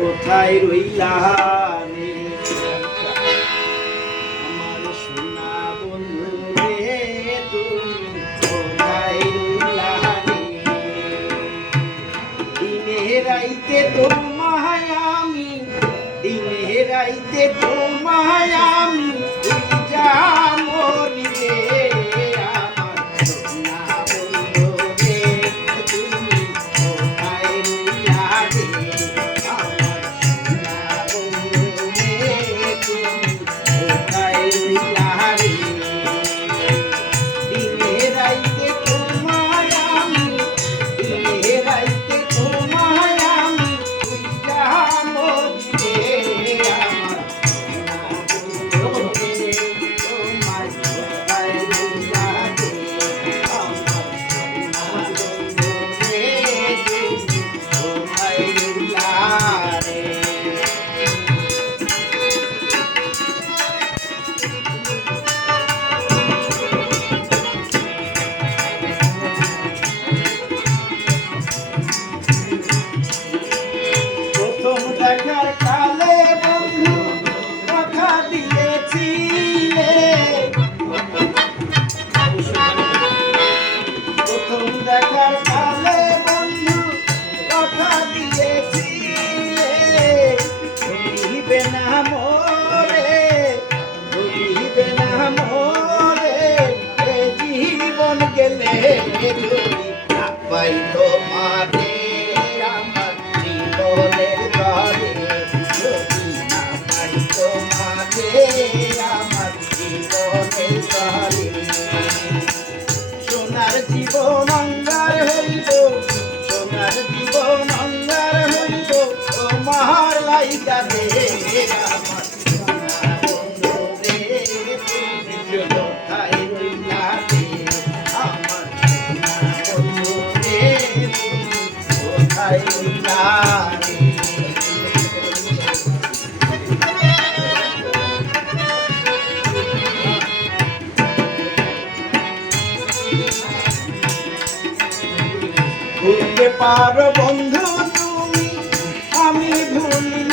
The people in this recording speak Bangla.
কোথায় রইলা রে আমার সোনা বন্ধু রে তুমি কোথায় রইলা রে দিনে রাইতে তোমায় আমি দিনে রাইতে তোমায় আমি মরি রে দেখার কালে বন্ধু কথা দিয়েছিলে প্রথম দেখার কালে বন্ধু কথা দিয়েছিলে ভুলিবে না মোরে ভুলিবে না মোরে এ জীবন গেলে যদি না পাই তোমারে আমার জীবনের সোনার জীবন অঙ্গার হইব সোনার জীবন অঙ্গার হইব তোমার লাইগা রে আমার সোনা বন্ধু রে তুমি কোথায় রইলা রে আমার সোনা বন্ধু রে তুমি কোথায় রইলা রে ভুলতে পারো বন্ধু তুমি আমি ভুলি